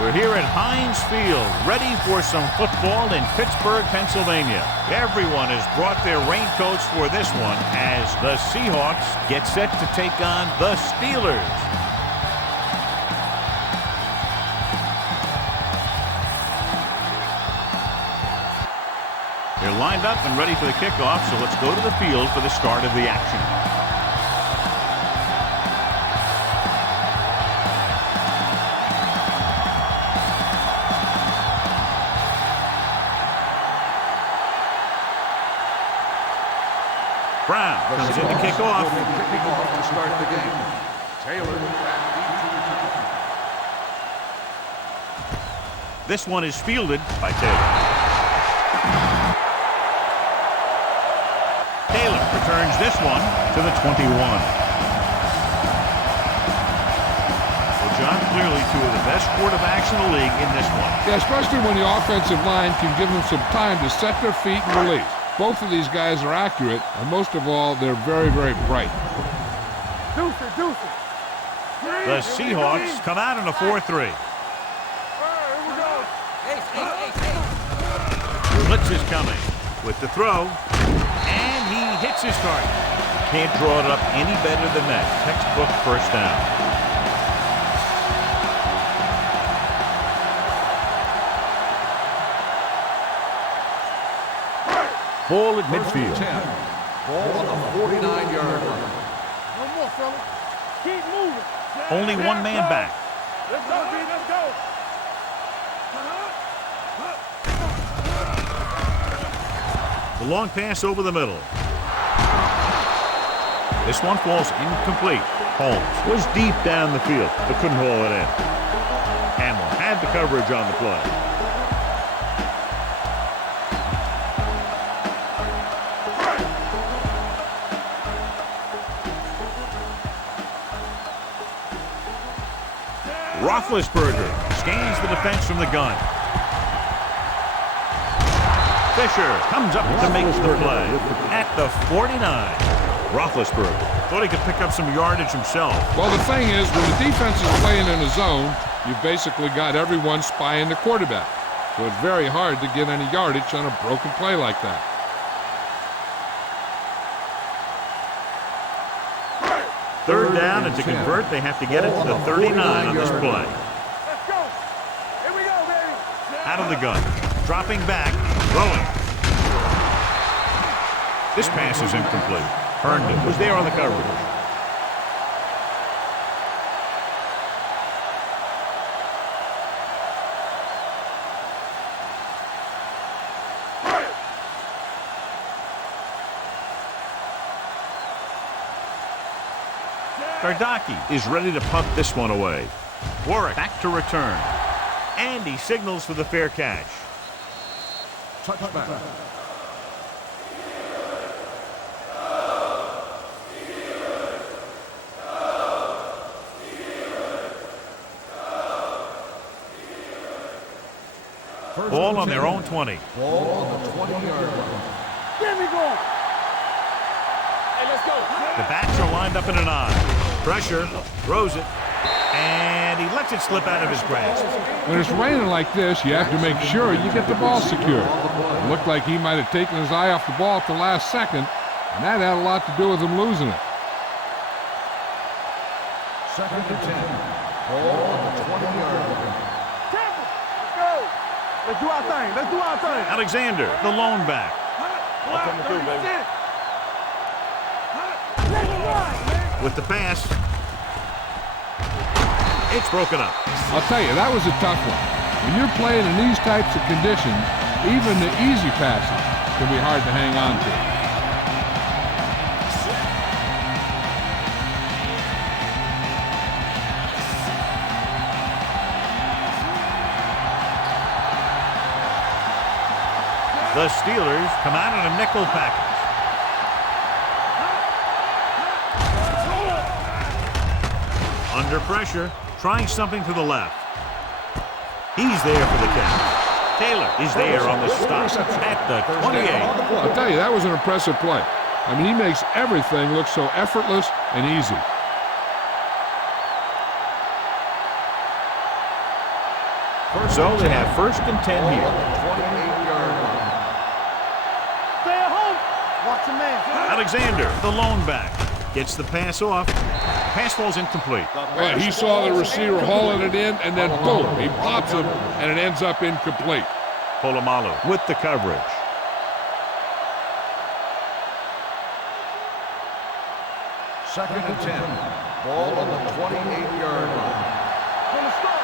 We're here at Heinz Field, ready for some football in Pittsburgh, Pennsylvania. Everyone has brought their raincoats for this one as the Seahawks get set to take on the Steelers. They're lined up and ready for the kickoff, so let's go to the field for the start of the action. Brown comes in to kick off. Kicking off to start the game. Taylor. This one is fielded by Taylor. Taylor returns this one to the 21. Well, John, clearly two of the best quarterbacks in the league in this one. Yeah, especially when the offensive line can give them some time to set their feet and release. Both of these guys are accurate, and most of all, they're very, very bright. The Seahawks come out in a 4-3. Blitz is coming with the throw, and he hits his target. Can't draw it up any better than that. Textbook first down. Ball at midfield. Ball on the 49-yard line. One more, fella. Keep moving. Only one man back. Let's go, D. Let's go. The long pass over the middle. This one falls incomplete. Holmes was deep down the field, but couldn't haul it in. Hamill had the coverage on the play. Roethlisberger scans the defense from the gun. Fisher comes up to make the play at the 49. Roethlisberger thought he could pick up some yardage himself. Well, the thing is, when the defense is playing in a zone, you've basically got everyone spying the quarterback. So it's very hard to get any yardage on a broken play like that. Third down, and to convert, they have to get it to the 39 on this play. Let's go. Here we go, baby. Out of the gun, dropping back, throwing. This pass is incomplete. Herndon was there on the coverage. Gardocki is ready to punt this one away. Warwick back to return. And he signals for the fair catch. Touchback. Ball on their own 20. Ball on the 20-yard line. Get me going. Hey, let's go. The backs are lined up in an eye. Pressure, throws it, and he lets it slip out of his grasp. When it's raining like this, you have to make sure you get the ball secured. It looked like he might have taken his eye off the ball at the last second, and that had a lot to do with him losing it. Second and 10. Ball on the 20-yard line. Let's go. Let's do our thing. Let's do our thing. Alexander, the lone back. I'll come through, baby. With the pass, it's broken up. I'll tell you, that was a tough one. When you're playing in these types of conditions, even the easy passes can be hard to hang on to. The Steelers come out in a nickel package. Under pressure, trying something to the left. He's there for the catch. Taylor is there on the stop at the 28. I'll tell you, that was an impressive play. I mean, he makes everything look so effortless and easy. So they have 1st and 10 here. Stay at home. Watch your man. Alexander, the lone back, gets the pass off. Pass falls incomplete. Well, he saw the receiver hauling it in, and then boom, he pops him, and it ends up incomplete. Polamalu with the coverage. Second and 10. Ball on the 28-yard line. From the start.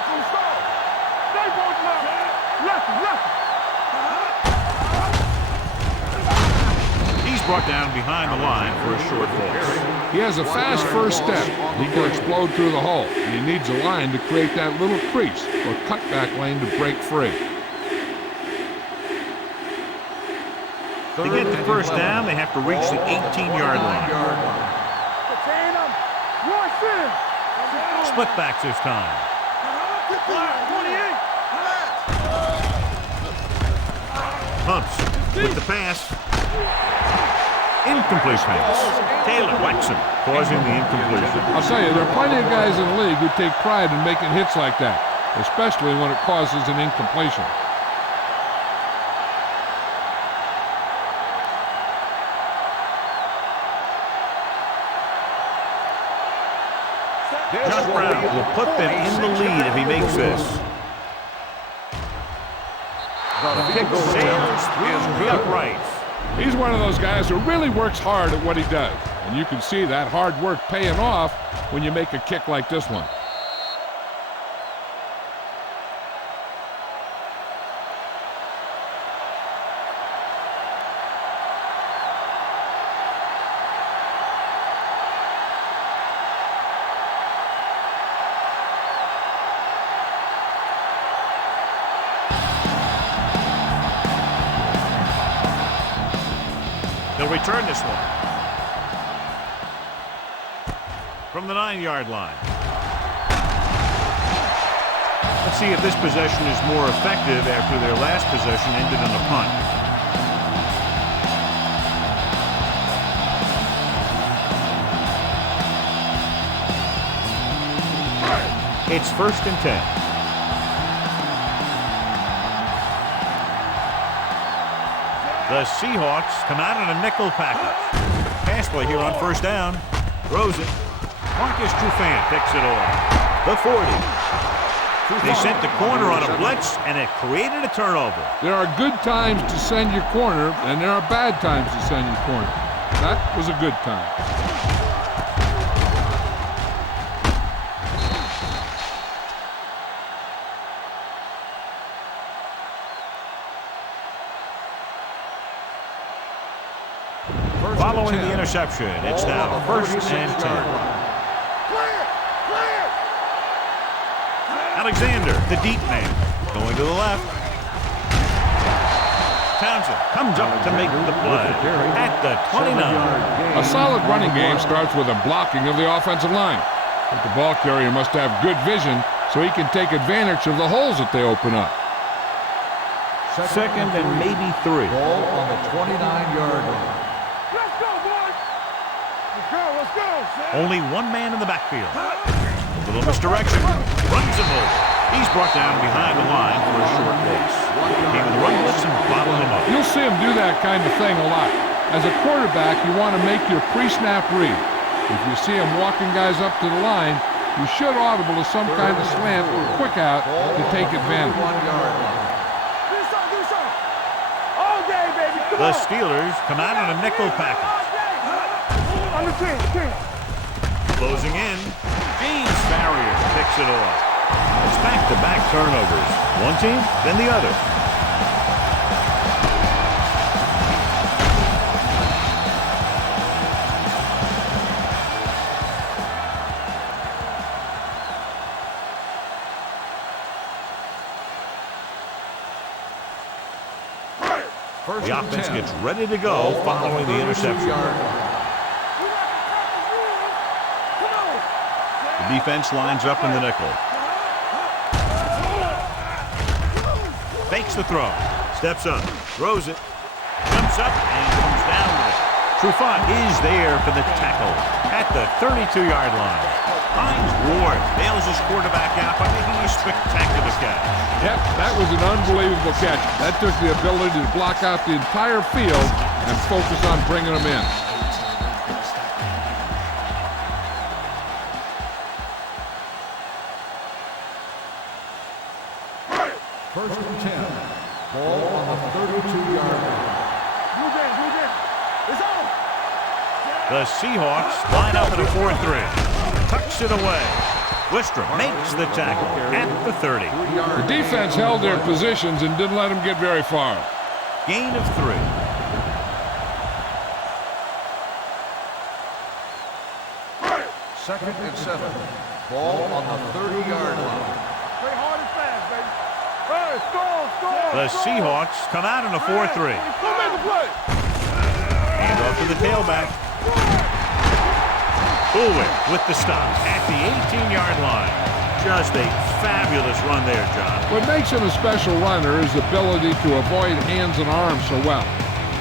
Stay both left. He's brought down behind the line for a short loss. He has a fast first step. He can explode through the hole, and he needs a line to create that little crease or cutback lane to break free. To get the first down, they have to reach the 18-yard line. Split backs this time. 28. Pumps with the pass. Incomplete pass. Taylor whacks him, causing the incompletion. I'll tell you, there are plenty of guys in the league who take pride in making hits like that, especially when it causes an incompletion. Josh Brown will put them in the lead if he makes this. The kick sails through the uprights. He's one of those guys who really works hard at what he does. And you can see that hard work paying off when you make a kick like this one. They'll return this one. From the 9-yard line. Let's see if this possession is more effective after their last possession ended in a punt. It's 1st and 10. The Seahawks come out in a nickel package. Pass play here on 1st down. Throws it. Marcus Trufant picks it off. The 40. They sent the corner on a blitz, and it created a turnover. There are good times to send your corner, and there are bad times to send your corner. That was a good time. Following the interception, it's now 1st and 10. Alexander, the deep man, going to the left. Townsend comes up to make the play at the 29. A solid running game starts with a blocking of the offensive line. But the ball carrier must have good vision so he can take advantage of the holes that they open up. Second and maybe 3. Ball on the 29-yard line. Only one man in the backfield. A little misdirection. Runs him over. He's brought down behind the line for a short loss. Came with the run blitz and bottled him up. You'll see him do that kind of thing a lot. As a quarterback, you want to make your pre-snap read. If you see him walking guys up to the line, you should audible to some kind of slant or quick out to take advantage. The Steelers come out in a nickel package. Closing in. James Farrier picks it off. It's back-to-back turnovers. One team, then the other. The offense gets ready to go following the interception. The defense lines up in the nickel. Fakes the throw. Steps up. Throws it. Jumps up and comes down with it. Trufant is there for the tackle at at the 32-yard line. Hines Ward bails his quarterback out by making a spectacular catch. Yep, that was an unbelievable catch. That took the ability to block out the entire field and focus on bringing them in. First and 10. Ball on the 32-yard line. Move in. It's on. The Seahawks line up at a 4-3. Tucks it away. Wistrom makes the tackle at the 30. The defense held their positions and didn't let them get very far. Gain of 3. Second and 7. Ball on the 30-yard line. Play hard and fast, baby. Hey, score. The Seahawks come out in a 4-3. Who made the play? Hand off to the tailback. Bullwick with the stop at the 18-yard line. Just a fabulous run there, John. What makes him a special runner is the ability to avoid hands and arms so well.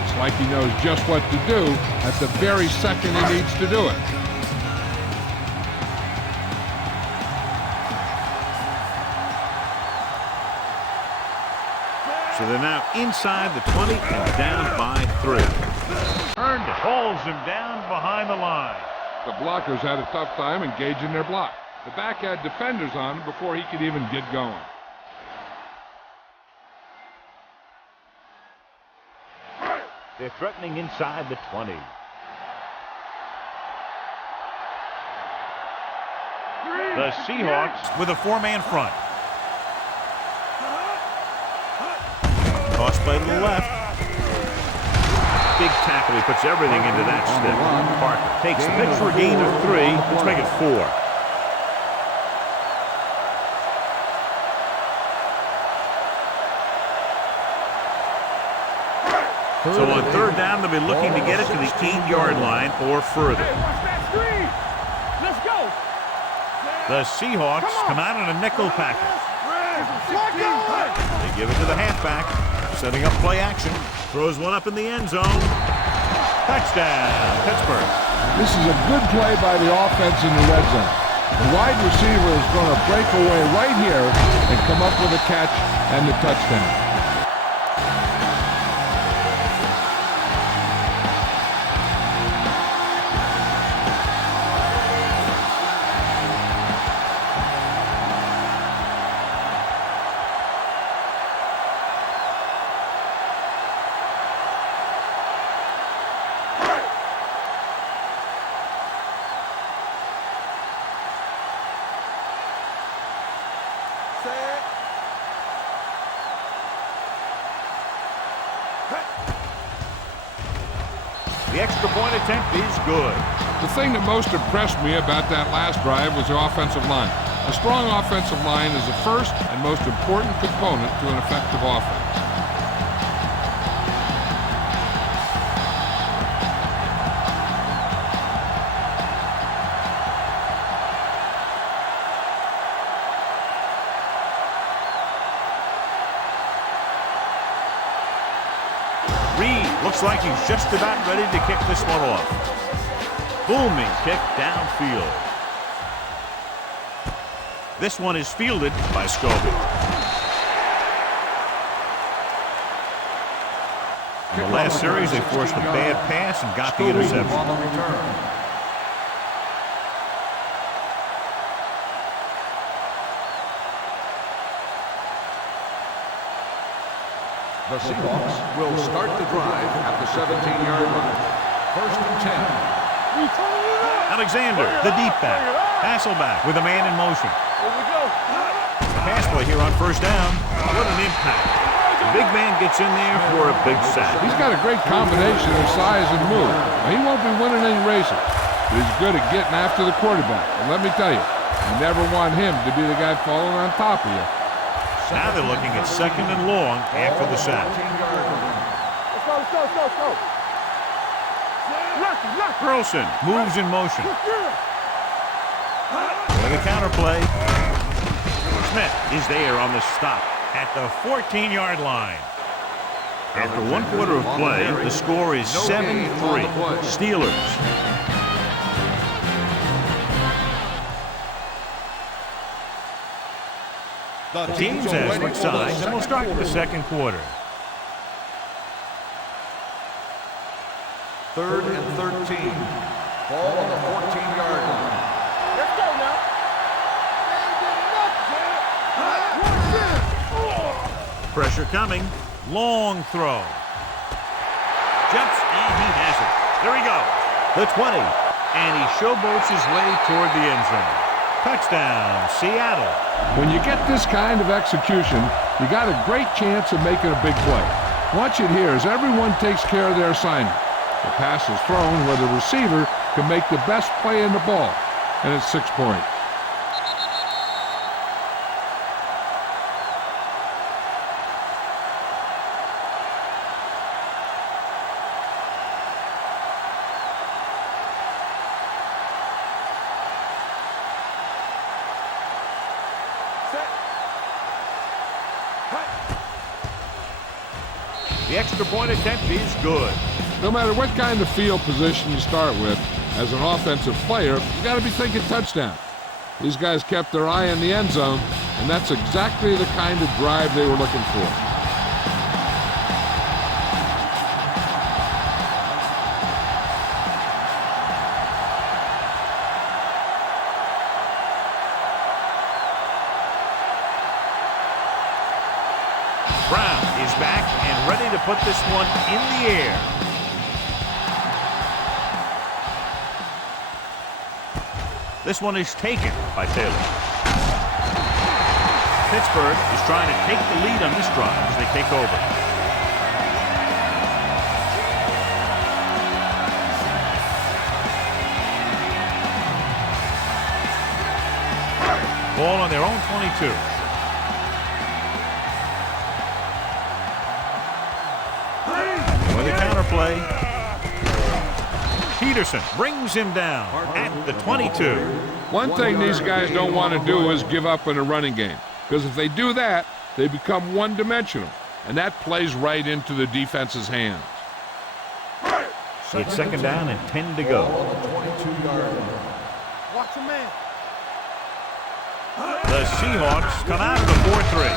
It's like he knows just what to do at the very second he needs to do it. So they're now inside the 20 and down by 3. Turned, holds him down behind the line. The blockers had a tough time engaging their block. The back had defenders on him before he could even get going. They're threatening inside the 20. The Seahawks with a 4-man front. Toss play to the left. Big tackle. He puts everything into that step. Parker takes the pitch for a gain of 3. Let's make it 4. So on third down, they'll be looking to get it to the 8-yard line or further. Watch that screen. Let's go. The Seahawks come out in a nickel package. They give it to the halfback. Setting up play action. Throws one up in the end zone. Touchdown, Pittsburgh. This is a good play by the offense in the red zone. The wide receiver is going to break away right here and come up with a catch and the touchdown. The extra point attempt is good. The thing that most impressed me about that last drive was the offensive line. A strong offensive line is the first and most important component to an effective offense. Looks like he's just about ready to kick this one off. Booming kick downfield. This one is fielded by Scobie. In the last series, they forced a bad pass and got the interception. On the return. The Seahawks will start the drive at the 17-yard line. First and 10. Alexander, the deep back. Hasselback with a man in motion. Here we go. Pass play here on first down. What an impact. The big man gets in there for a big sack. He's got a great combination of size and move. Now, he won't be winning any races, but he's good at getting after the quarterback. And let me tell you, you never want him to be the guy falling on top of you. Now they're looking at second and long after the sack. Let's go. Carlson moves in motion. With a counter play. Smith is there on the stop at the 14-yard line. After 1 quarter of play, the score is 7-3. Steelers. The teams have switched sides, and we'll start the second quarter. 3rd and 13. Ball on the 14-yard line. Let's go now. Pressure coming. Long throw. Jumps, and he has it. There he goes. The 20. And he showboats his way toward the end zone. Touchdown, Seattle. When you get this kind of execution, you got a great chance of making a big play. Watch it here as everyone takes care of their assignment. The pass is thrown where the receiver can make the best play in the ball, and it's 6 points. The extra point attempt is good. No matter what kind of field position you start with, as an offensive player, you got to be thinking touchdown. These guys kept their eye on the end zone, and that's exactly the kind of drive they were looking for. Brown is back and ready to put this one in the air. This one is taken by Taylor. Pittsburgh is trying to take the lead on this drive as they take over. Ball on their own 22. With a counterplay. Peterson brings him down at the 22. One thing these guys don't want to do is give up in a running game, because if they do that, they become one-dimensional, and that plays right into the defense's hands. It's 2nd down and 10 to go. Watch a man. The Seahawks come out of the 4-3.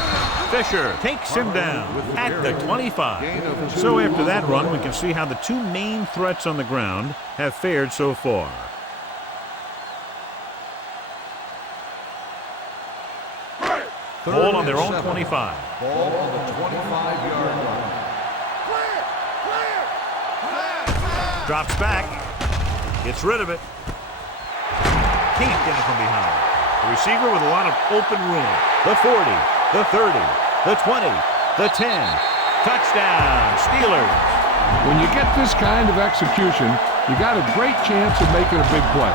Fisher takes him down at the 25. So after that run, we can see how the two main threats on the ground have fared so far. Ball on their own 25. Ball on the 25-yard line. Drops back. Gets rid of it. Can't get it from behind. The receiver with a lot of open room. The 40, the 30, the 20, the 10. Touchdown, Steelers. When you get this kind of execution, you got a great chance of making a big play.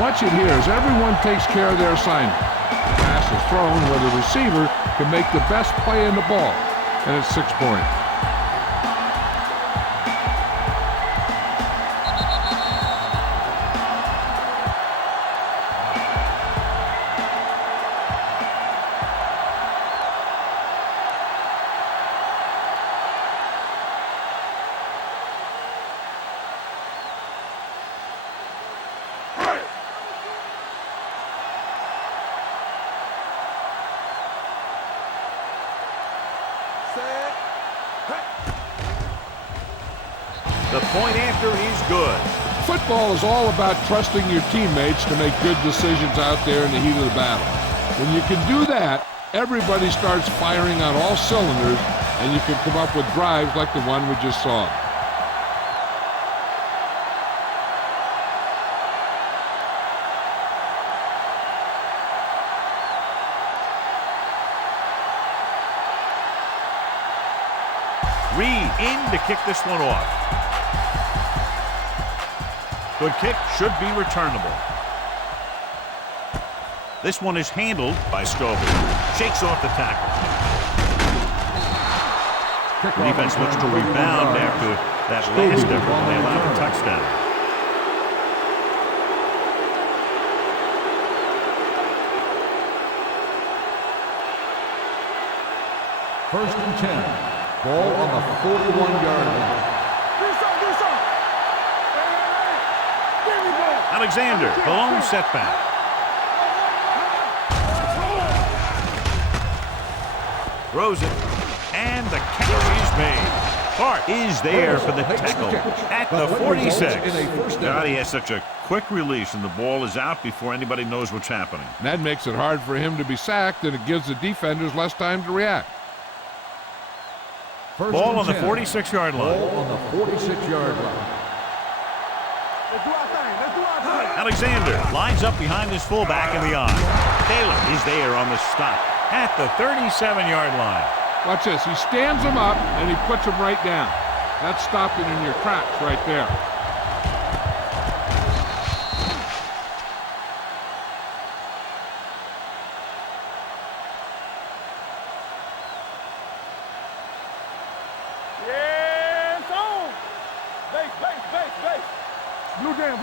Watch it here as everyone takes care of their assignment. The pass is thrown where the receiver can make the best play in the ball, and it's 6 points. The point after is good. Football is all about trusting your teammates to make good decisions out there in the heat of the battle. When you can do that, everybody starts firing on all cylinders, and you can come up with drives like the one we just saw. Reed in to kick this one off. Good kick, should be returnable. This one is handled by Scobie. Shakes off the tackle. Defense looks to rebound after that last effort when they allowed a touchdown. First and 10. Ball on the 41-yard line. Alexander, the lone setback. Throws it. And the catch is made. Hart is there for the tackle at the 46. God, he has such a quick release, and the ball is out before anybody knows what's happening. That makes it hard for him to be sacked, and it gives the defenders less time to react. Ball on the 46-yard line. Ball on the 46-yard line. Let's do our thing. Let's do our thing. Alexander lines up behind his fullback in the eye. Taylor is there on the stop at the 37-yard line. Watch this. He stands him up, and he puts him right down. That's stopping in your tracks right there. Yes, on. Base. Blue jam.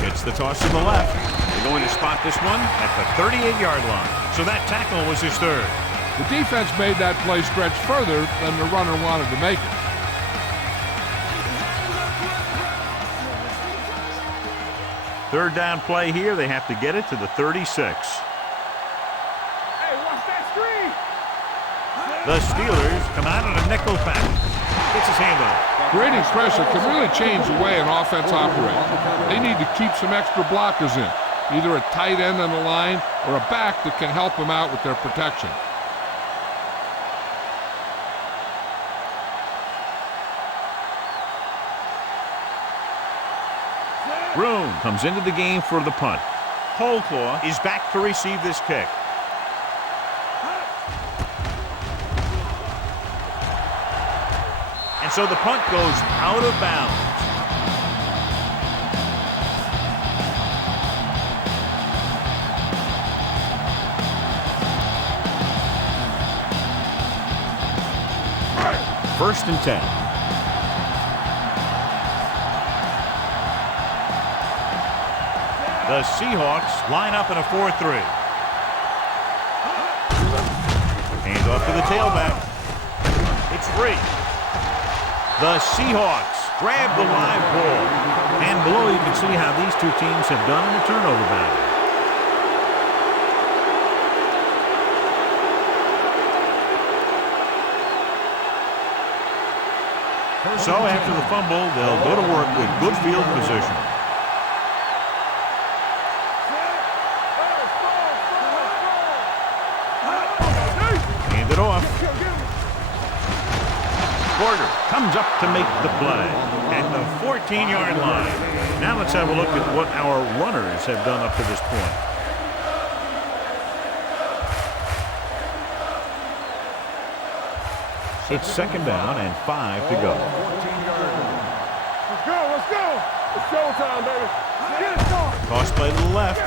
Gets the toss to the left. They're going to spot this one at the 38-yard line. So that tackle was his third. The defense made that play stretch further than the runner wanted to make it. Third down play here. They have to get it to the 36. Hey, watch that screen. The Steelers come out in a nickel package. Gets his hand on it. Creating pressure can really change the way an offense operates. They need to keep some extra blockers in, either a tight end on the line or a back that can help them out with their protection. Room comes into the game for the punt. Holclaw is back to receive this kick. And so the punt goes out of bounds. First and 10. The Seahawks line up in a 4-3. Hands off to the tailback. It's free. The Seahawks grab the live ball. And below you can see how these two teams have done in the turnover battle. So after the fumble, they'll go to work with good field position. Hand it off. Porter comes up to make the play at the 14-yard line. Now let's have a look at what our runners have done up to this point. It's second down and 5 to go. Let's go. It's showtime, baby. Get it started. Toss play to the left.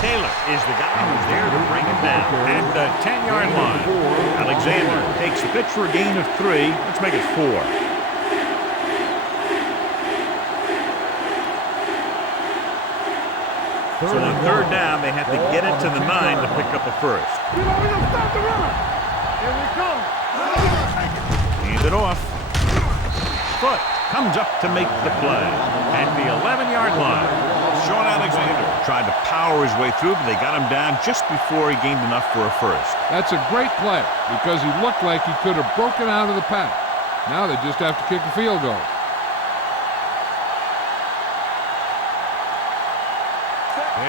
Taylor is the guy who's there to bring it down at the 10-yard line. Alexander takes the pitch for a gain of 3. Let's make it 4. So on third down, they have to get it to the 9 to pick up a first. We don't stop the run. Here we come. Hand it off. Foot comes up to make the play at the 11-yard line. Sean Alexander tried to power his way through, but they got him down just before he gained enough for a first. That's a great play because he looked like he could have broken out of the pack. Now they just have to kick a field goal.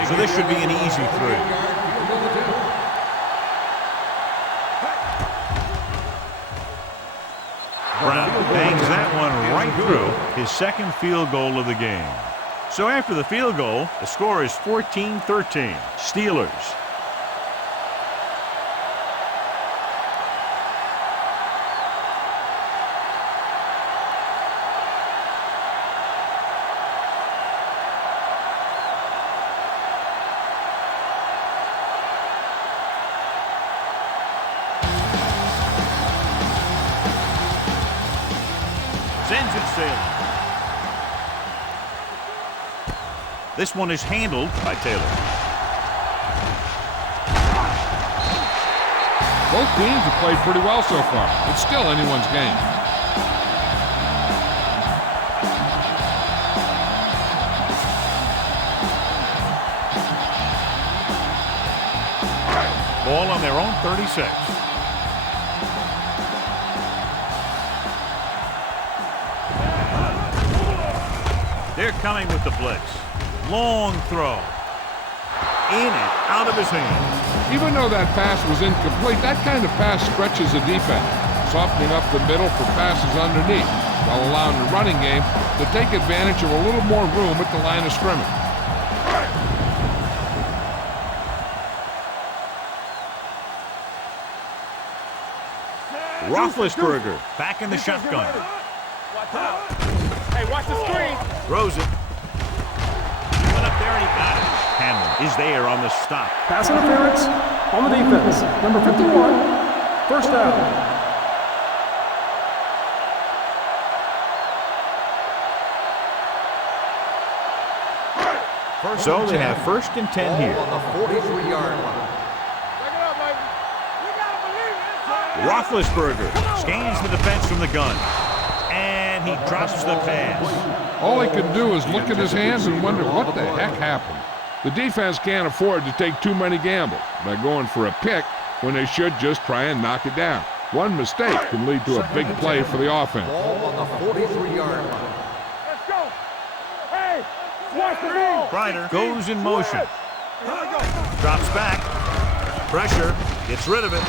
So this should be an easy 3. Brown bangs that one right through his second field goal of the game. So after the field goal, the score is 14-13. Steelers. Sends it sailing. This one is handled by Taylor. Both teams have played pretty well so far. It's still anyone's game. Ball on their own 36. They're coming with the blitz. Long throw. In and out of his hands. Even though that pass was incomplete, that kind of pass stretches the defense, softening up the middle for passes underneath, while allowing the running game to take advantage of a little more room at the line of scrimmage. Roethlisberger back in the shotgun. Hey, watch the screen. Throws it. Went up there and he got it. Hamlin is there on the stop. Pass interference on the defense. Number 51, first down. So they have 1st and 10 here. On the 43-yard line. Take it up, baby. You gotta believe it. Roethlisberger scans the defense from the gun. And he drops the pass. All he can do is look at his hands and wonder what the heck happened. The defense can't afford to take too many gambles by going for a pick when they should just try and knock it down. One mistake can lead to a big play for the offense. Ball on the 43-yard line. Let's go. Hey, watch the ball. Ryder goes in motion. Drops back. Pressure. Gets rid of it.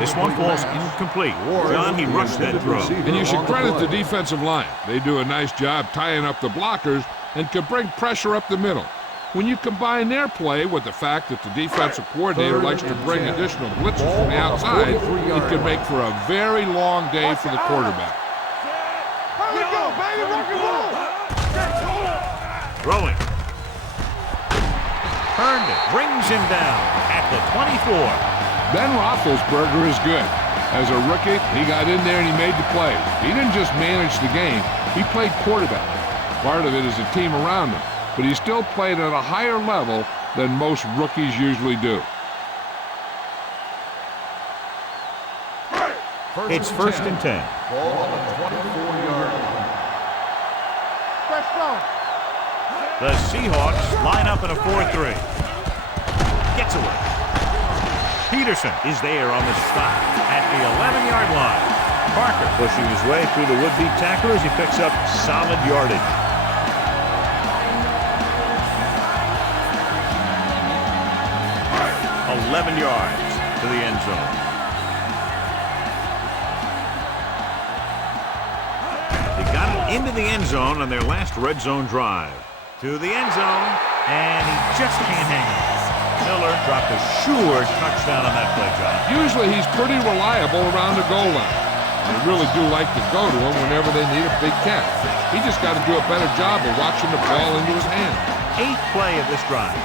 This one falls incomplete. John, he rushed that throw. And you should credit the defensive line. They do a nice job tying up the blockers and can bring pressure up the middle. When you combine their play with the fact that the defensive coordinator likes to bring additional blitzes from the outside, it can make for a very long day for the quarterback. Here we go, baby. Rock and roll. Throwing. Herndon brings him down at the 24. Ben Roethlisberger is good. As a rookie, he got in there and he made the plays. He didn't just manage the game, he played quarterback. Part of it is the team around him, but he still played at a higher level than most rookies usually do. It's 1st and 10. Ball on the 24-yard line. Fresh throw. The Seahawks line up in a 4-3. Gets away. Peterson is there on the stop at the 11-yard line. Parker pushing his way through the would-be tacklers. He picks up solid yardage. $11 yards to the end zone. They got it into the end zone on their last red zone drive. To the end zone, and he just can't hang it. Miller dropped a sure touchdown on that play, John. Usually he's pretty reliable around the goal line. They really do like to go to him whenever they need a big catch. He just got to do a better job of watching the ball into his hands. 8th play of this drive.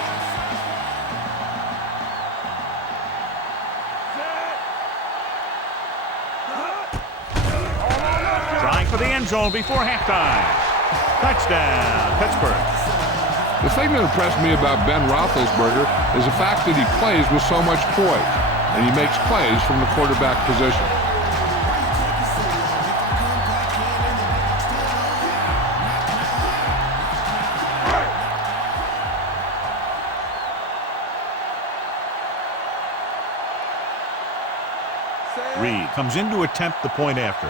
Trying for the end zone before halftime. Touchdown, Pittsburgh. The thing that impressed me about Ben Roethlisberger is the fact that he plays with so much poise, and he makes plays from the quarterback position. Reed comes in to attempt the point after.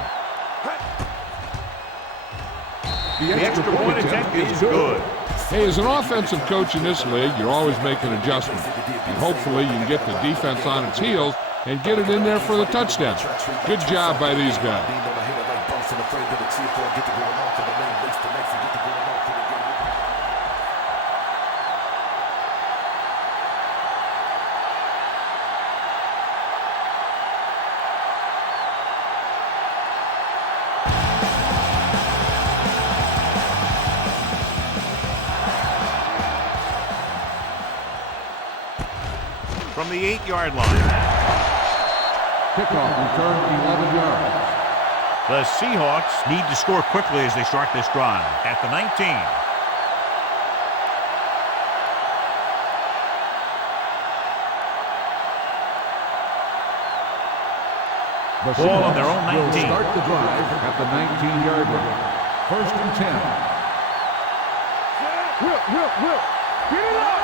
The extra point attempt is good. Hey, as an offensive coach in this league, you're always making adjustments. And hopefully you can get the defense on its heels and get it in there for the touchdown. Good job by these guys. From the 8-yard line. Kickoff return 11 yards. The Seahawks need to score quickly as they start this drive at the 19. The Ball on their own Seahawks 19. will start the drive at the 19-yard line. 1st and 10. Will. Get it up.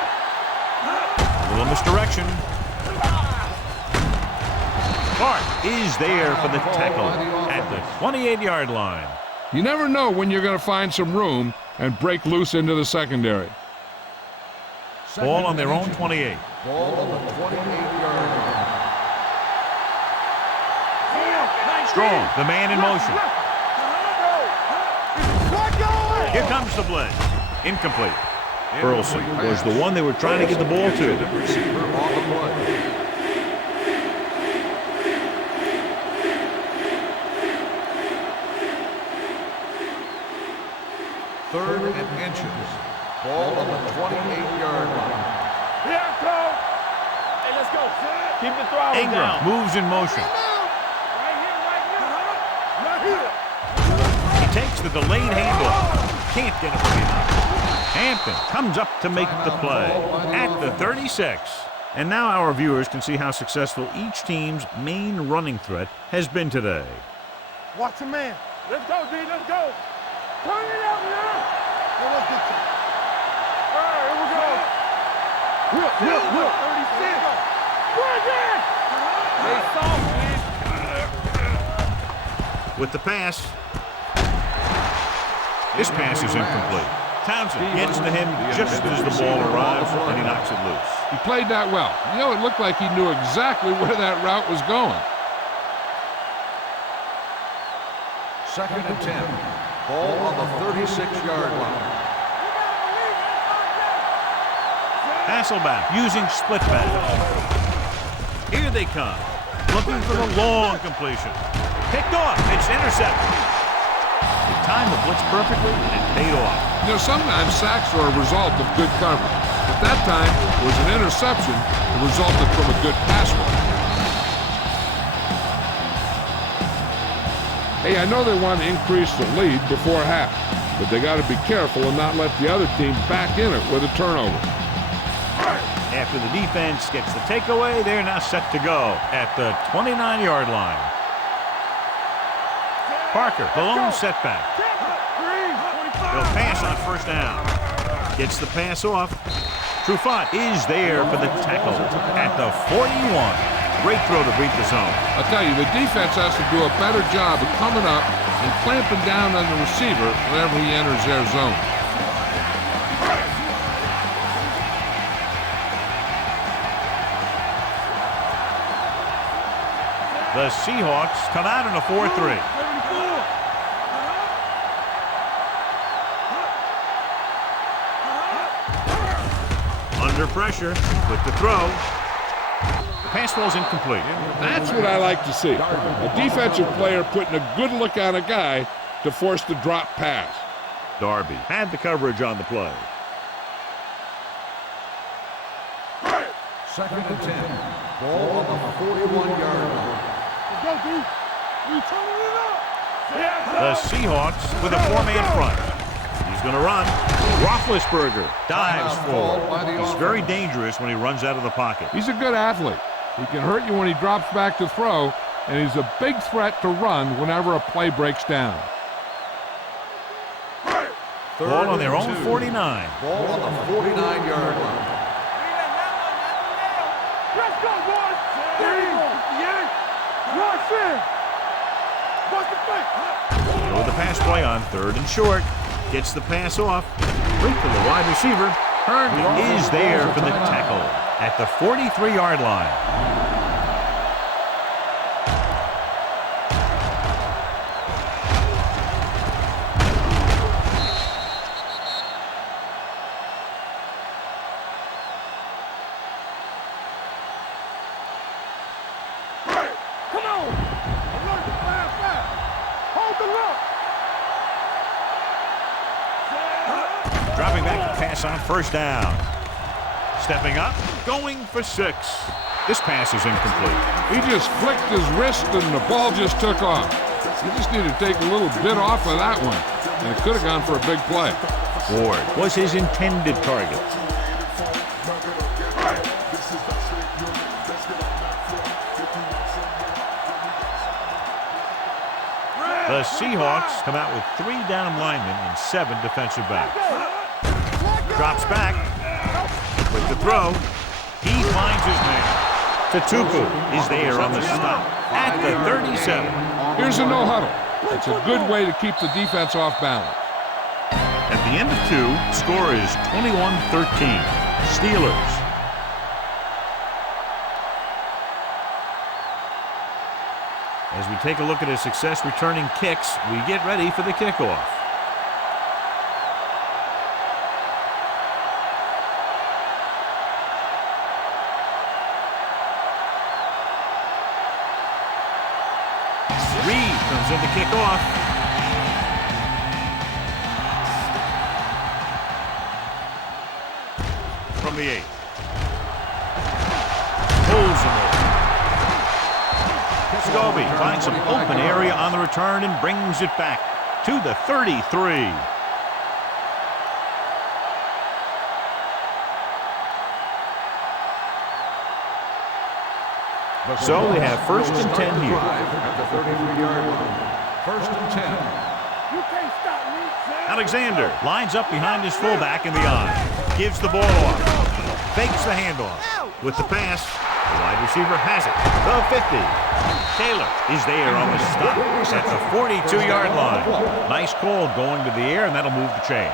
A little misdirection. Clark is there for the tackle at the 28-yard line. You never know when you're going to find some room and break loose into the secondary. Ball on their own 28. Ball on the 28-yard line. Strong, the man in motion. Here comes the blitz. Incomplete. Burleson was the one they were trying to get the ball to. Receiver on the play. Third and inches. Ball on the 28-yard line. Here, coach. Hey, let's go. Keep the throttle Ingram down. moves in motion. Right here. He takes the delayed handoff. Can't get it from behind. Hampton comes up to make the play at the 36. And now our viewers can see how successful each team's main running threat has been today. Watch the man. Let's go, D. Let's go. Turn it out, man. Now let's get you. All right, here we go. Look. 36. Right there. They soft, man. With the pass. This pass is incomplete. Townsend gets to him just as the ball arrives, and he knocks it loose. He played that well. You know, it looked like he knew exactly where that route was going. Second and 10. Ball on the 36-yard line. Hasselback using split pass. Here they come, looking for the long completion. Picked off. It's intercepted. They timed the blitz perfectly, and it paid off. You know, sometimes sacks are a result of good coverage. At that time, it was an interception that resulted from a good pass rush. Hey, I know they want to increase the lead before half, but they got to be careful and not let the other team back in it with a turnover. After the defense gets the takeaway, they're now set to go at the 29-yard line. Parker, the lone setback. They'll pass on first down. Gets the pass off. Trufant is there for the tackle at the 41. Great throw to beat the zone. I'll tell you, the defense has to do a better job of coming up and clamping down on the receiver whenever he enters their zone. The Seahawks come out in a 4-3. Under pressure with the throw. The pass ball's incomplete. That's what I like to see. A defensive player putting a good look on a guy to force the drop pass. Darby had the coverage on the play. Second and 10. Ball on the 41-yard line. Let's go, D. We turning it up. The Seahawks with a four-man front. He's going to run. Roethlisberger dives forward. He's very dangerous when he runs out of the pocket. He's a good athlete. He can hurt you when he drops back to throw, and he's a big threat to run whenever a play breaks down. Ball on their own 49. Ball on the 49-yard line. Let's go, boys. There you go. Yeah. Rush in. What's the play? Throw the pass play on third and short. Gets the pass off. Right to the wide receiver. Hearn is there for the tackle at the 43-yard line. Dropping back to pass on first down. Stepping up, going for 6. This pass is incomplete. He just flicked his wrist and the ball just took off. You just need to take a little bit off of that one, and it could have gone for a big play. Ward was his intended target. The Seahawks come out with 3 down linemen and 7 defensive backs. Drops back with the throw. He finds his man. Tatupu is there on the stop. at the 37. Here's a no huddle. It's a good way to keep the defense off balance. At the end of 2, score is 21-13. Steelers. As we take a look at his success returning kicks, we get ready for the kickoff. Reed comes in to kick off. From the 8. Pulls him over. Scobie finds some open area on the return and brings it back to the 33. So we have 1st and 10 here. At the 33-yard line. 1st and 10. You can't stop me. Alexander lines up behind his fullback in the eye. Gives the ball off. Fakes the handoff. With the pass, the wide receiver has it. The 50. Taylor is there on the stop at the 42-yard line. Nice call going to the air, and that'll move the chains.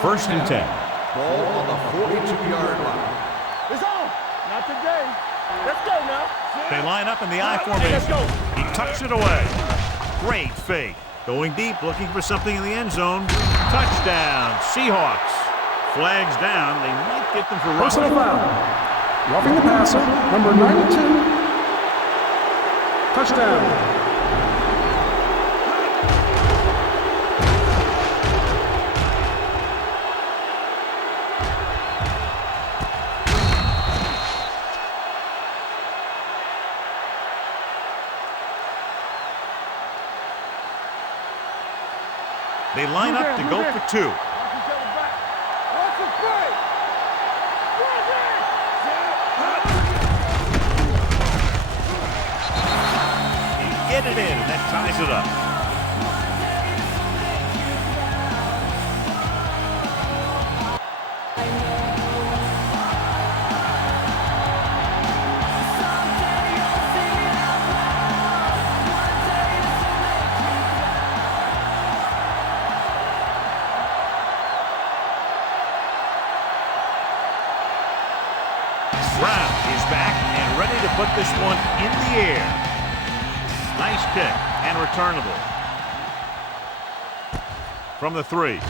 First and 10. Ball on the 42-yard line. It's on. Not today. Let's go now. They line up in the I formation. Let's go. He tucks it away. Great fake. Going deep, looking for something in the end zone. Touchdown, Seahawks. Flags down. They might get them for Personal roughing. foul. Roughing the passer, number 92. Touchdown. They line up to go for 2. Get it in, and that ties it up. Brown is back and ready to put this one in the air. Nice kick and returnable. From the 3.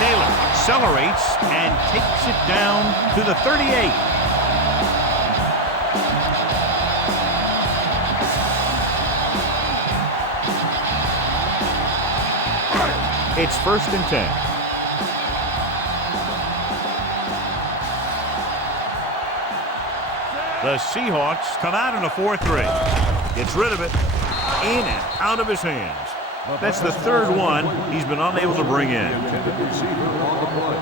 Taylor accelerates and takes it down to the 38. It's 1st and 10. The Seahawks come out in a 4-3. Gets rid of it. In and out of his hands. That's the 3rd one he's been unable to bring in. Intended receiver on the play.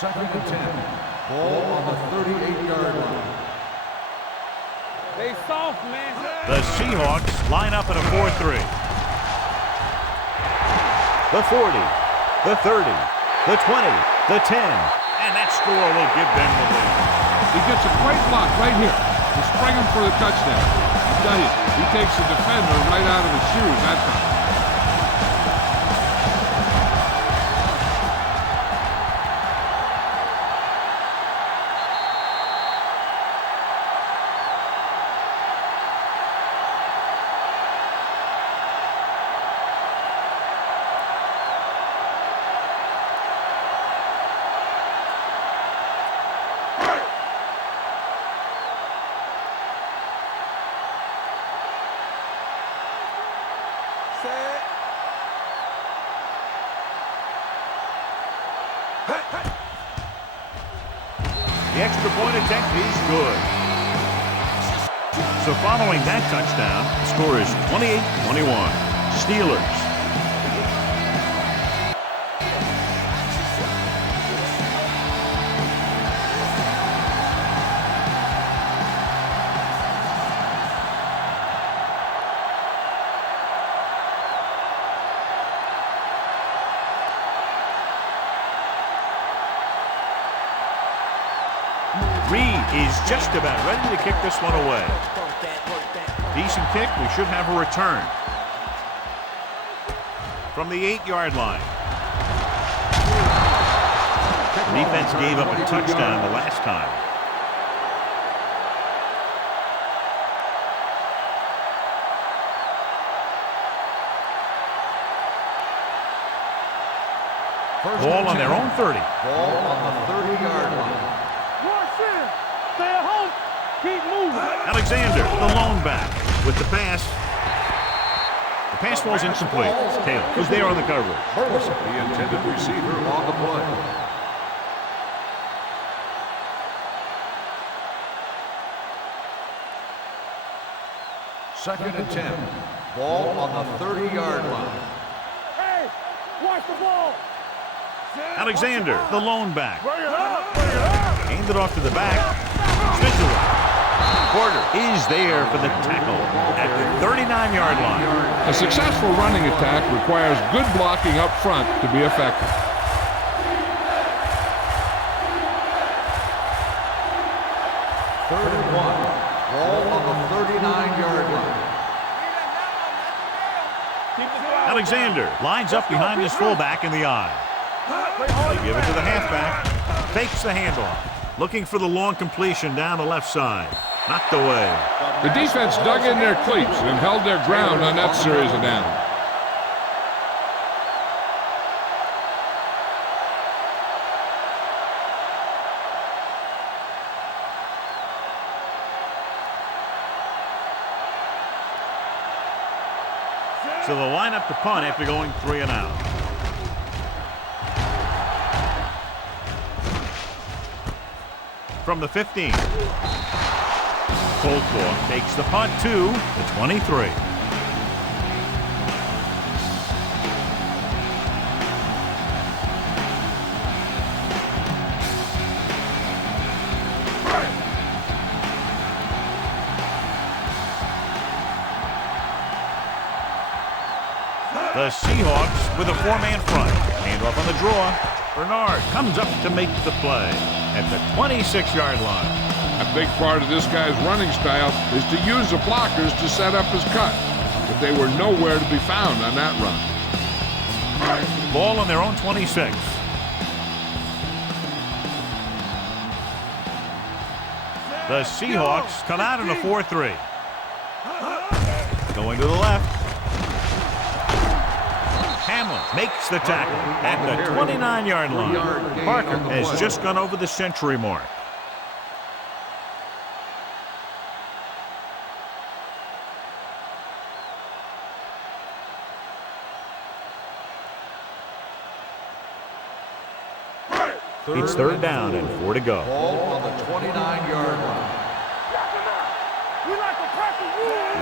Second and 10. Ball on the 38-yard line. They soft, man. The Seahawks line up in a 4-3. The 40, the 30, the 20, the 10, and that score will give them the lead. He gets a great block right here to spring him for the touchdown. I tell you, he takes the defender right out of his shoes that time. The extra point attempt is good. So following that touchdown, the score is 28-21. Steelers. Reed is just about ready to kick this one away. Decent kick. We should have a return. From the 8-yard line. The defense gave up a touchdown the last time. Ball on their own 30. Ball on the 30-yard line. Stay at home. Keep moving. Alexander, the lone back, with the pass. The pass ball's incomplete. Taylor was there on the coverage. Burleson, the intended receiver on the play. Second and 10. Ball on the 30-yard line. Hey, watch the ball. Alexander, the lone back. Bring it up. Bring it up. Aimed it off to the back. Spins it. Porter is there for the tackle at the 39-yard line. A successful running attack requires good blocking up front to be effective. Third and 1. Ball on the 39-yard line. Alexander lines up behind his fullback in the eye. They give it to the halfback. Fakes the handoff. Looking for the long completion down the left side. Knocked away. The defense dug in their cleats and held their ground on that series of downs. So they'll line up to punt after going 3 and out. From the 15. Colthorpe takes the punt to the 23. The Seahawks with a 4-man front. Handoff on the draw. Bernard comes up to make the play at the 26-yard line. A big part of this guy's running style is to use the blockers to set up his cut, but they were nowhere to be found on that run. Ball on their own 26. The Seahawks come out in a 4-3. Going to the left. Hamlin makes the tackle at the 29-yard line. Parker has just gone over the century mark. It's third down and 4 to go. Ball on the 29-yard line.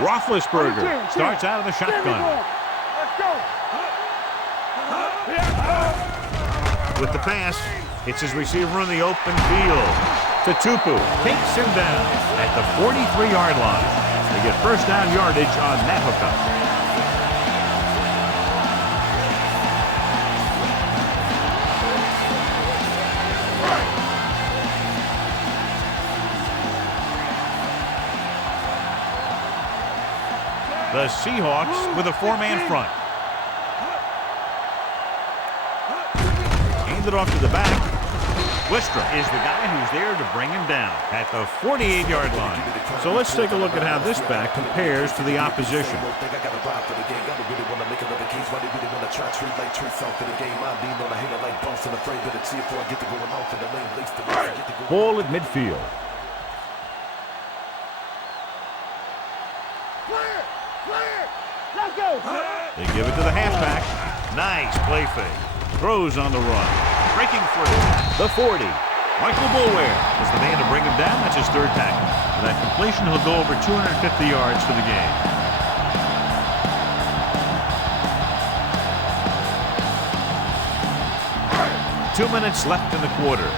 Roethlisberger starts out of the shotgun. Let's go. With the pass, it's his receiver in the open field. Tatupu takes him down at the 43-yard line. They get first down yardage on that hookup. The Seahawks with a 4-man front. Aimed it off to the back. Wistra is the guy who's there to bring him down at the 48-yard line. So let's take a look at how this back compares to the opposition. Ball at midfield. They give it to the halfback. Nice play fake. Throws on the run. Breaking free. The 40. Michael Boulware is the man to bring him down. That's his third tackle. With that completion, he'll go over 250 yards for the game. Two minutes left in the quarter.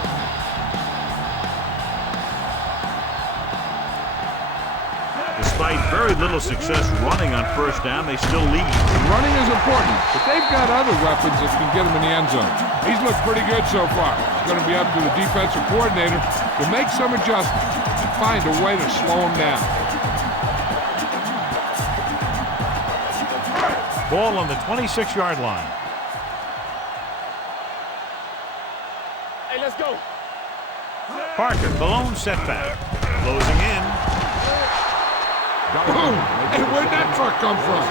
Despite Very little success running on first down. They still lead. Running is important, but they've got other weapons that can get them in the end zone. He's looked pretty good so far. It's going to be up to the defensive coordinator to make some adjustments and find a way to slow him down. Ball on the 26-yard line. Hey, let's go. Parker, the lone setback. Closing in. Boom! Hey, where'd that truck come from?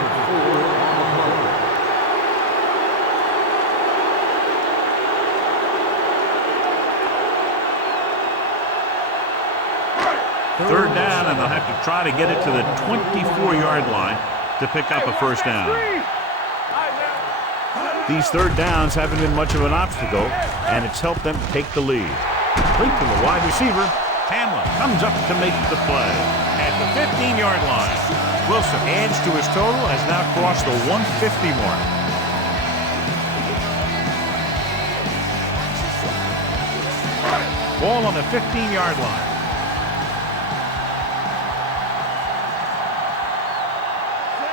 Third down, and they'll have to try to get it to the 24-yard line to pick up a first down. These third downs haven't been much of an obstacle, and it's helped them take the lead. Complete to the wide receiver. Hamlin comes up to make the play. At the 15-yard line, Wilson adds to his total, has now crossed the 150 mark. Ball on the 15-yard line.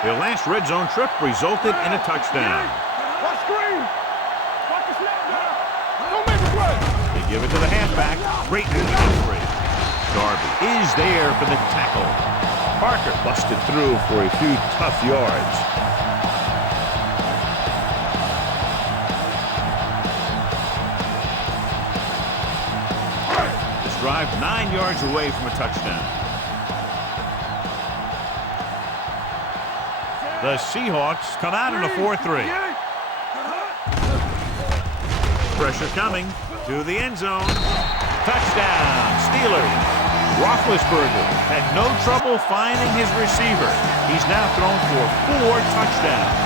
Their last red zone trip resulted in a touchdown. Watch screen. Watch the snap now. Don't make a play. They give it to the halfback. Great moving in free. Darby is there for the tackle. Parker busted through for a few tough yards. This drive 9 yards away from a touchdown. The Seahawks come out in a 4-3. Pressure coming to the end zone. Touchdown, Steelers. Roethlisberger had no trouble finding his receiver. He's now thrown for 4 touchdowns.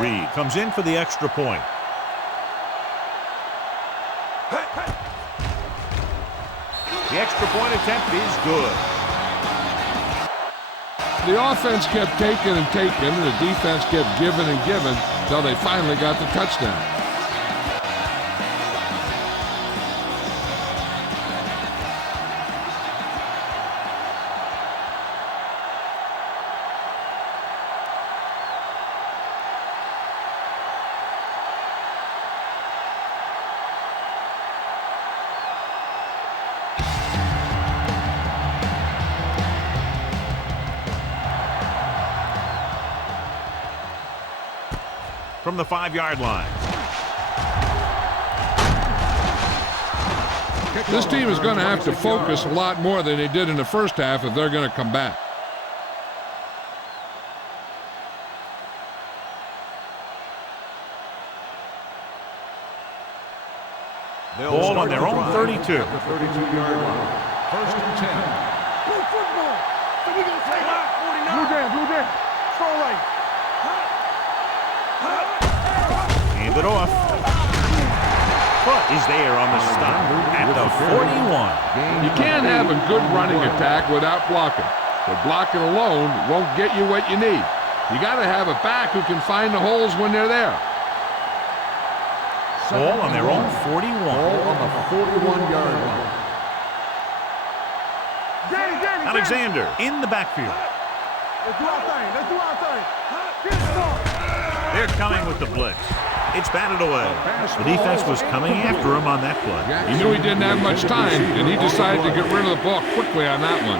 Reed comes in for the extra point. The extra point attempt is good. The offense kept taking and taking, and the defense kept giving and giving until they finally got the touchdown. From the 5-yard line. This team is going to have to focus a lot more than they did in the first half if they're going to come back. Ball on their own 32. The 32-yard line. First and 10. Go football. So we're going to take it. Blue down. Throw right. Hand it off. Foot is there on the stop at the 41. You can't have a good running attack without blocking. But blocking alone won't get you what you need. You got to have a back who can find the holes when they're there. Ball on their own 41. Ball on the 41-yard line. Alexander in the backfield. Let's do our thing. Get it started. They're coming with the blitz. It's batted away. The defense was coming after him on that play. He knew he didn't have much time, and he decided to get rid of the ball quickly on that one.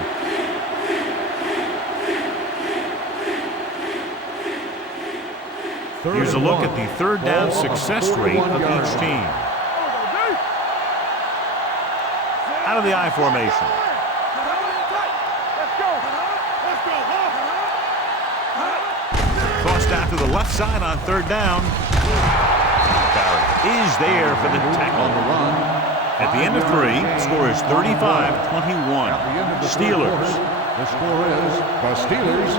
Here's a look at the third down success rate of each team. Out of the I formation. Tossed out to the left side on third down. Barrett is there for the tackle. At the end of 3, the score is 35-21. Steelers. The score is the Steelers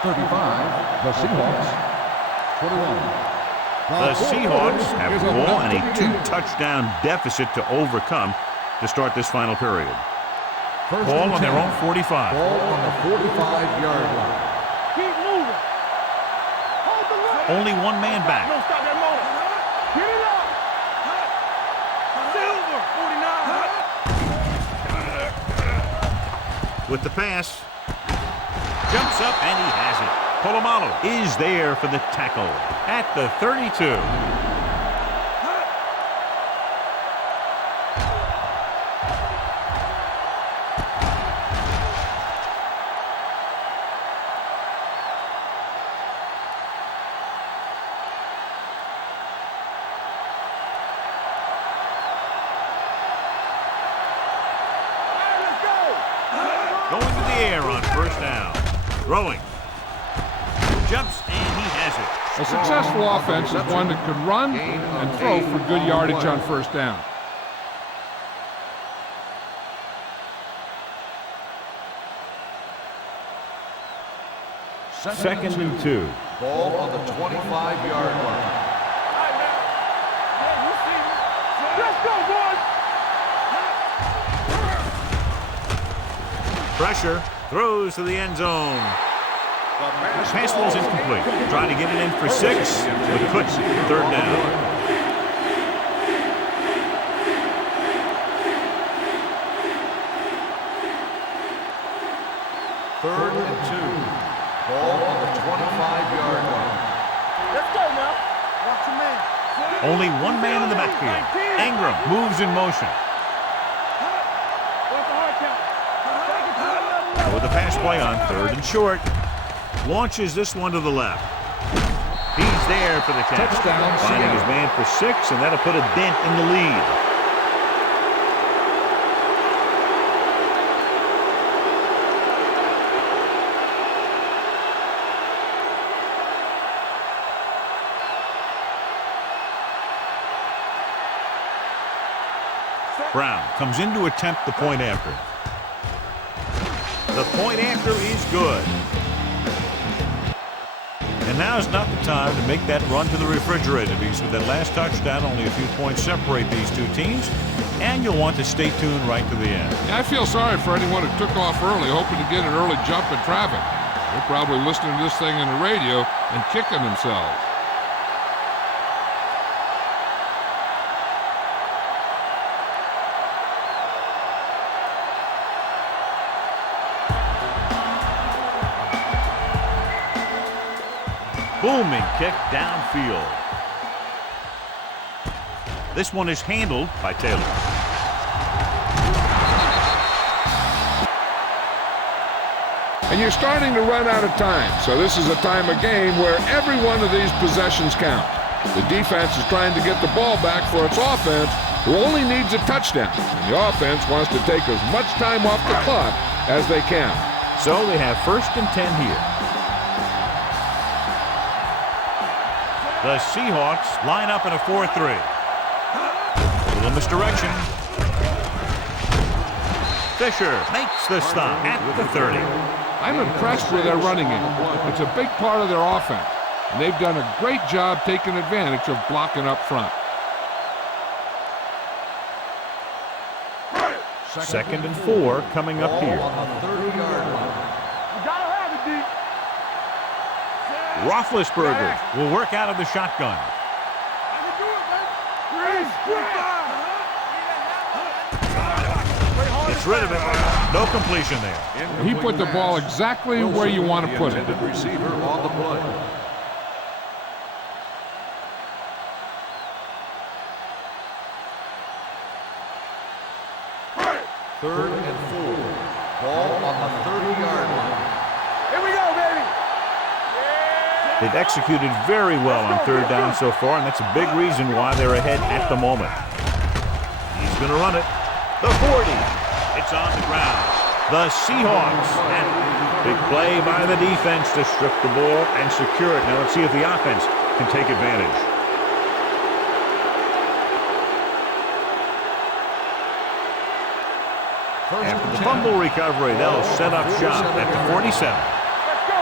35, the Seahawks 21. The Seahawks have the ball and a 2-touchdown deficit to overcome to start this final period. Ball on their own 45. Ball on the 45-yard line. Keep moving. Hold the line. Only one man back. Don't stop that motor. Get it up. Silver. 49. With the pass. Jumps up and he has it. Polamalu is there for the tackle at the 32. Going to the air on first down. Throwing. Jumps and he has it. A successful offense is one that can run and throw for good yardage on first down. Second and 2. Ball on the 25-yard line. Let's go, boys. Pressure. Throws to the end zone. Pass ball's incomplete. Trying to get it in for 6, but couldn't. Third down. Third and 2. Ball on the 25-yard line. Let's go now. Watch your man. Only one man in the backfield. Ingram moves in motion. What's the hard count? With the pass play on third and short. Launches this one to the left. He's there for the catch. Touchdown, Finding his Seattle. man for 6, and that'll put a dent in the lead. Brown comes in to attempt the point after. The point after is good. And now's not the time to make that run to the refrigerator, because with that last touchdown, only a few points separate these two teams, and you'll want to stay tuned right to the end. I feel sorry for anyone who took off early, hoping to get an early jump in traffic. They're probably listening to this thing on the radio and kicking themselves. Booming kick downfield. This one is handled by Taylor. And you're starting to run out of time, so this is a time of game where every one of these possessions count. The defense is trying to get the ball back for its offense, who only needs a touchdown, and the offense wants to take as much time off the clock as they can. So they have first and 10 here. The Seahawks line up in a 4-3. A little misdirection. Fisher makes the stop at the 30. I'm impressed with their running game. It's a big part of their offense, and they've done a great job taking advantage of blocking up front. Second and 4 coming up here. On the 30-yard line. You gotta have it, D. Roethlisberger will work out of the shotgun. Gets rid of it. No completion there. He put the ball exactly where you want to put it. Intended receiver on the play. Third and 4. Ball on the 30-yard line. Here we go, baby. They've executed very well on third down so far, and that's a big reason why they're ahead at the moment. He's going to run it. The 40. It's on the ground. The Seahawks. And big play by the defense to strip the ball and secure it. Now let's see if the offense can take advantage. After the fumble recovery, they'll set up shop at the 47. Let's go.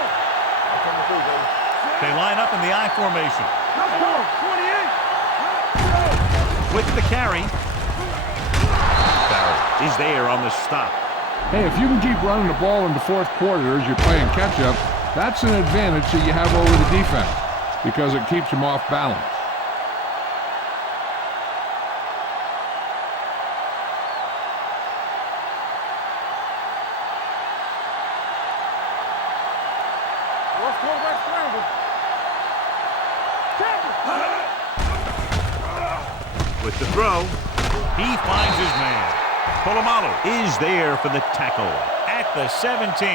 They line up in the I formation. Let's go. 28. With the carry. Barrett is there on the stop. Hey, if you can keep running the ball in the fourth quarter as you're playing catch-up, that's an advantage that you have over the defense because it keeps them off balance. With the throw, he finds his man. Polamalu is there for the tackle at the 17.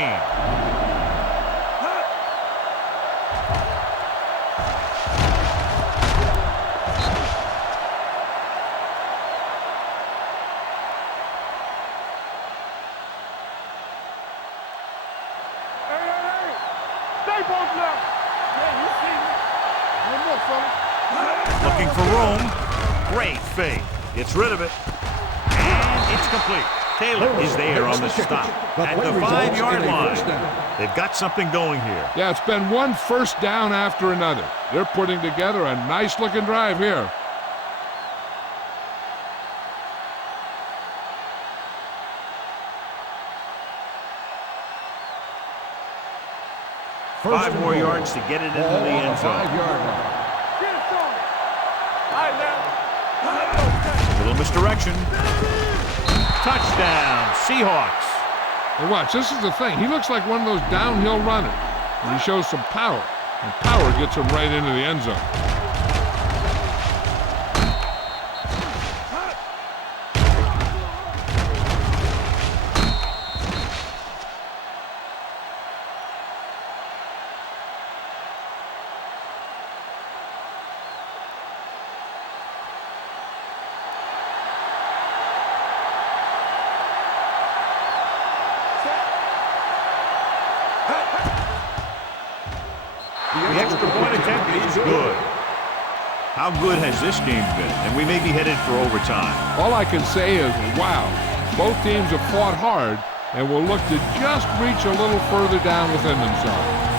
Looking for room. Great fake. Gets rid of it. And it's complete. Taylor is there on the stop at the 5-yard line. They've got something going here. Yeah, it's been one first down after another. They're putting together a nice-looking drive here. Five more yards to get it into the end zone. Little misdirection. Touchdown, Seahawks. And watch, this is the thing. He looks like one of those downhill runners. And he shows some power. And power gets him right into the end zone. The extra point attempt is good. How good has this game been? And we may be headed for overtime. All I can say is, wow, both teams have fought hard and will look to just reach a little further down within themselves.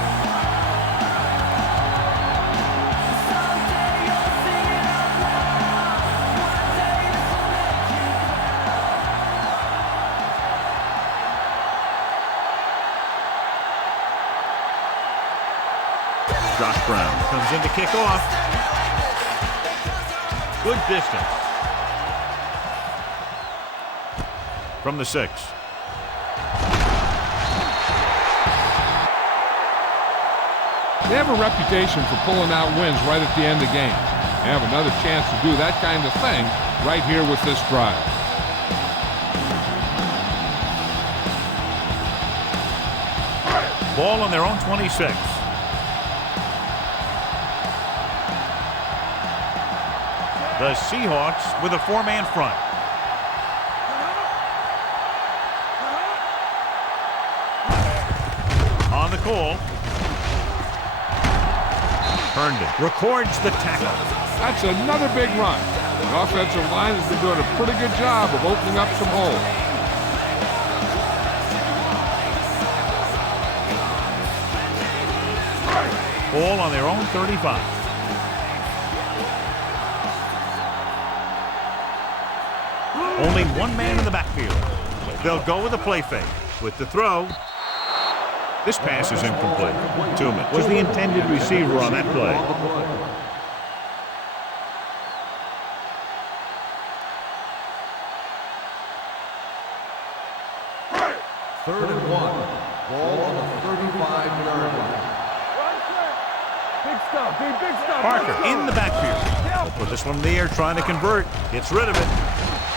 Josh Brown comes in to kick off. Good distance. From the 6. They have a reputation for pulling out wins right at the end of games. They have another chance to do that kind of thing right here with this drive. Ball on their own 26. The Seahawks with a 4-man front. On the call. Herndon records the tackle. That's another big run. The offensive line has been doing a pretty good job of opening up some holes. Ball on their own 35. Only one man in the backfield. They'll go with a play fake. With the throw, this pass is incomplete. Tooman was the intended receiver on that play. Third and 1. Ball on the 35-yard line. Big stuff, big stuff. Parker in the backfield. They'll put this one in the air, trying to convert. Gets rid of it.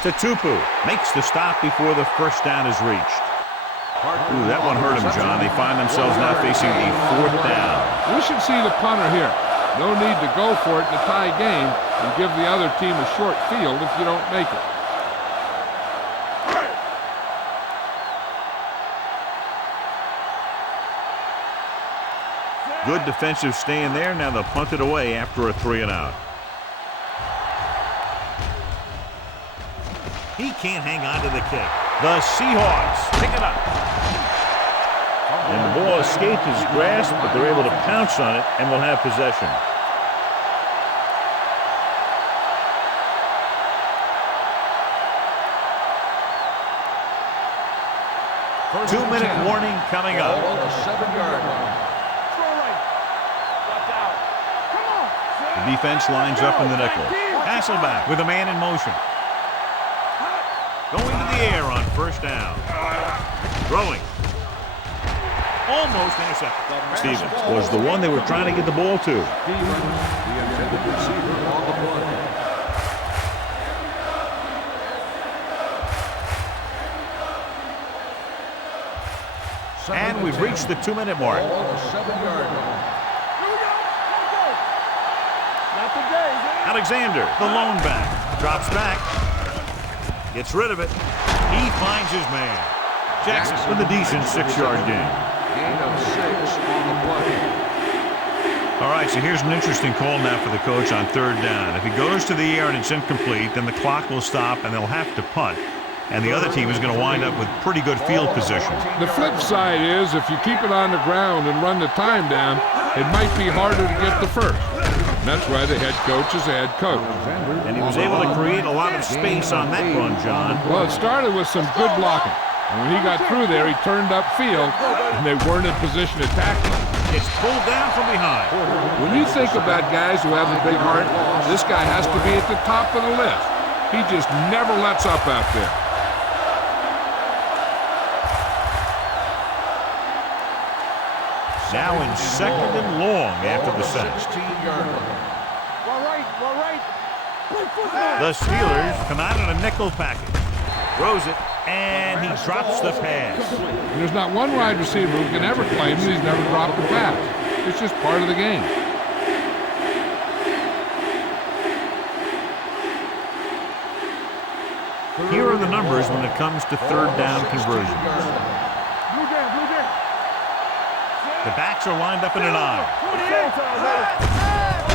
To Tupu. Makes the stop before the first down is reached. Ooh, that one hurt him, John. They find themselves now facing a 4th down. We should see the punter here. No need to go for it in a tie game and give the other team a short field if you don't make it. Good defensive stand there. Now they'll punt it away after a 3-and-out. He can't hang on to the kick. The Seahawks pick it up. And the ball escaped his grasp, but they're able to pounce on it and will have possession. 2-minute warning coming up. Ball on the 7-yard line. The defense lines up in the nickel. Hasselback with a man in motion. Going to the air on first down. Throwing. Almost intercepted. Stevens was the one they were trying to get the ball to. The intended receiver on the play. And we've reached the 2-minute mark. Ball on the 7-yard line. Alexander, the lone back, drops back, gets rid of it. He finds his man. Jackson with a decent 6-yard gain. Gain of 6 on the play. All right, so here's an interesting call now for the coach on third down. If he goes to the air and it's incomplete, then the clock will stop and they'll have to punt. And the other team is going to wind up with pretty good field position. The flip side is if you keep it on the ground and run the time down, it might be harder to get the first. That's why the head coach is the head coach. And he was able to create a lot of space on that run, John. Well, it started with some good blocking. And when he got through there, he turned upfield, and they weren't in position to tackle him. It's pulled down from behind. When you think about guys who have a big heart, this guy has to be at the top of the list. He just never lets up out there. Now in second and long after the sack. 16-yard line. The Steelers come out in a nickel package. Throws it, and he drops the pass. And there's not one wide receiver who can ever claim that he's never dropped a pass. It's just part of the game. Here are the numbers when it comes to third down conversions. The backs are lined up in an eye.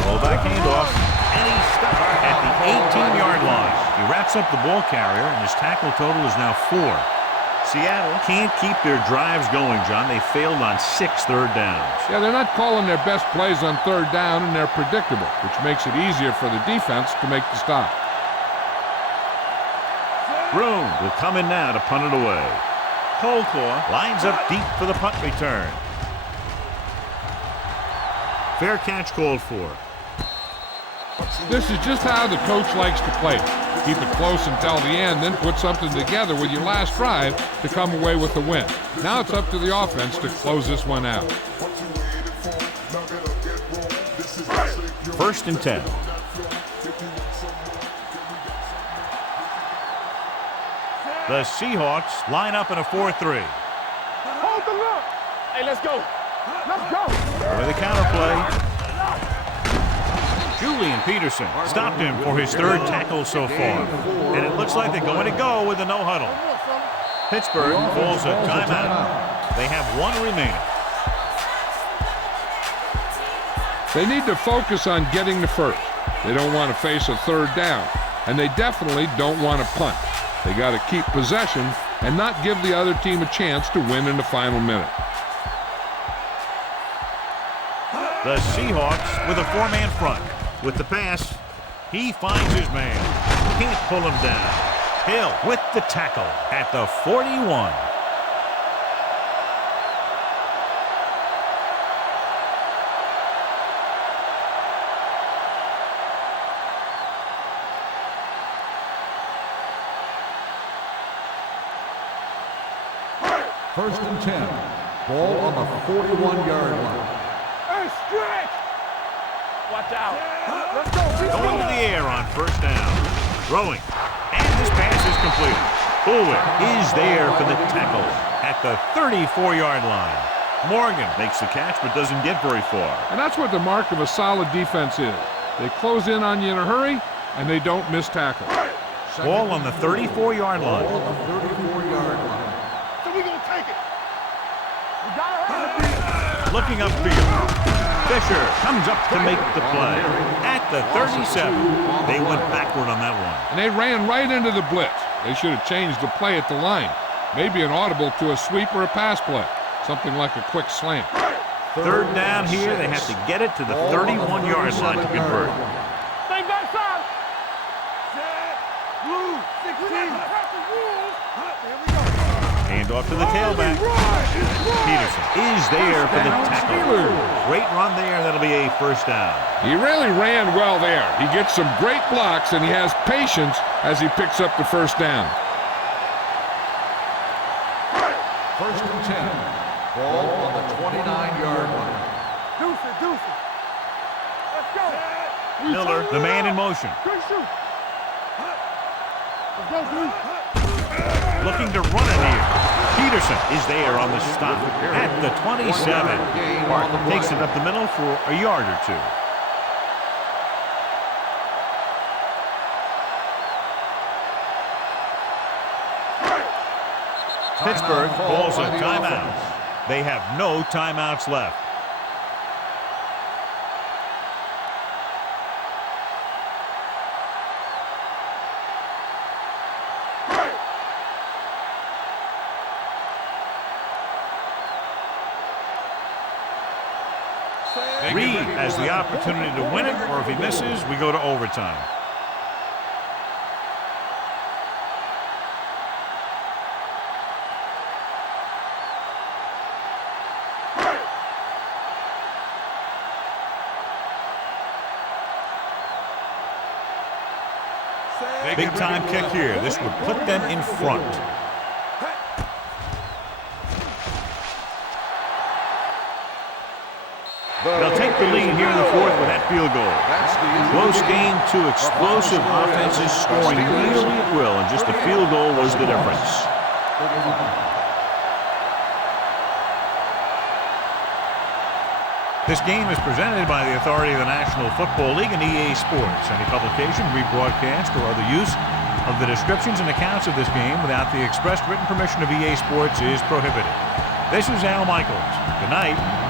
Fullback handoff, and he's stopped at the 18-yard line. He wraps up the ball carrier, and his tackle total is now 4. Seattle can't keep their drives going, John. They failed on 6 third downs. Yeah, they're not calling their best plays on third down, and they're predictable, which makes it easier for the defense to make the stop. Broom will come in now to punt it away. Coldclaw lines up deep for the punt return. Fair catch called for. This is just how the coach likes to play. Keep it close until the end, then put something together with your last drive to come away with the win. Now it's up to the offense to close this one out. 1st and 10. The Seahawks line up in a 4-3. Hold the look. Hey, let's go. Let's go. With a counter play. Julian Peterson stopped him for his 3rd tackle so far. And it looks like they're going to go with a no huddle. Pittsburgh calls a timeout. They have 1 remaining. They need to focus on getting the first. They don't want to face a third down. And they definitely don't want to punt. They got to keep possession and not give the other team a chance to win in the final minute. The Seahawks with a 4-man front. With the pass, he finds his man. Can't pull him down. Hill with the tackle at the 41. First and 10. Ball on the 41-yard line. Hey, stretch. Watch out. Let's go. Going to the air on first down. Throwing. And this pass is completed. Bulwick is there for the tackle at the 34-yard line. Morgan makes the catch but doesn't get very far. And that's what the mark of a solid defense is. They close in on you in a hurry, and they don't miss tackle. Ball on the 34-yard line. Ball on the 34-yard line. So we're going to take it. We got it. Looking upfield. Fisher comes up to make the play. At the 37. They went backward on that one. And they ran right into the blitz. They should have changed the play at the line. Maybe an audible to a sweep or a pass play. Something like a quick slant. 3rd down here. They have to get it to the 31-yard line to convert. Stay backside. Blue, 16. off to the tailback. Peterson is there for the tackle. Great run there. That'll be a first down. He really ran well there. He gets some great blocks, and he has patience as he picks up the first down. First and 10. Ball on the 29-yard line. Deuce. Let's go. Miller, the man in motion. Let's go, Deuce. Looking to run it here. Peterson is there on the stop at the 27. Martin takes it up the middle for a yard or two. Pittsburgh calls a timeout. They have no timeouts left. Reed has the opportunity to win it, or if he misses, we go to overtime. Big time kick here. This would put them in front. They'll take the lead here in the fourth with that field goal. Close game, two explosive offenses scoring nearly at will, and just the field goal was the difference. This game is presented by the authority of the National Football League and EA Sports. Any publication, rebroadcast, or other use of the descriptions and accounts of this game without the express written permission of EA Sports is prohibited. This is Al Michaels. Good night.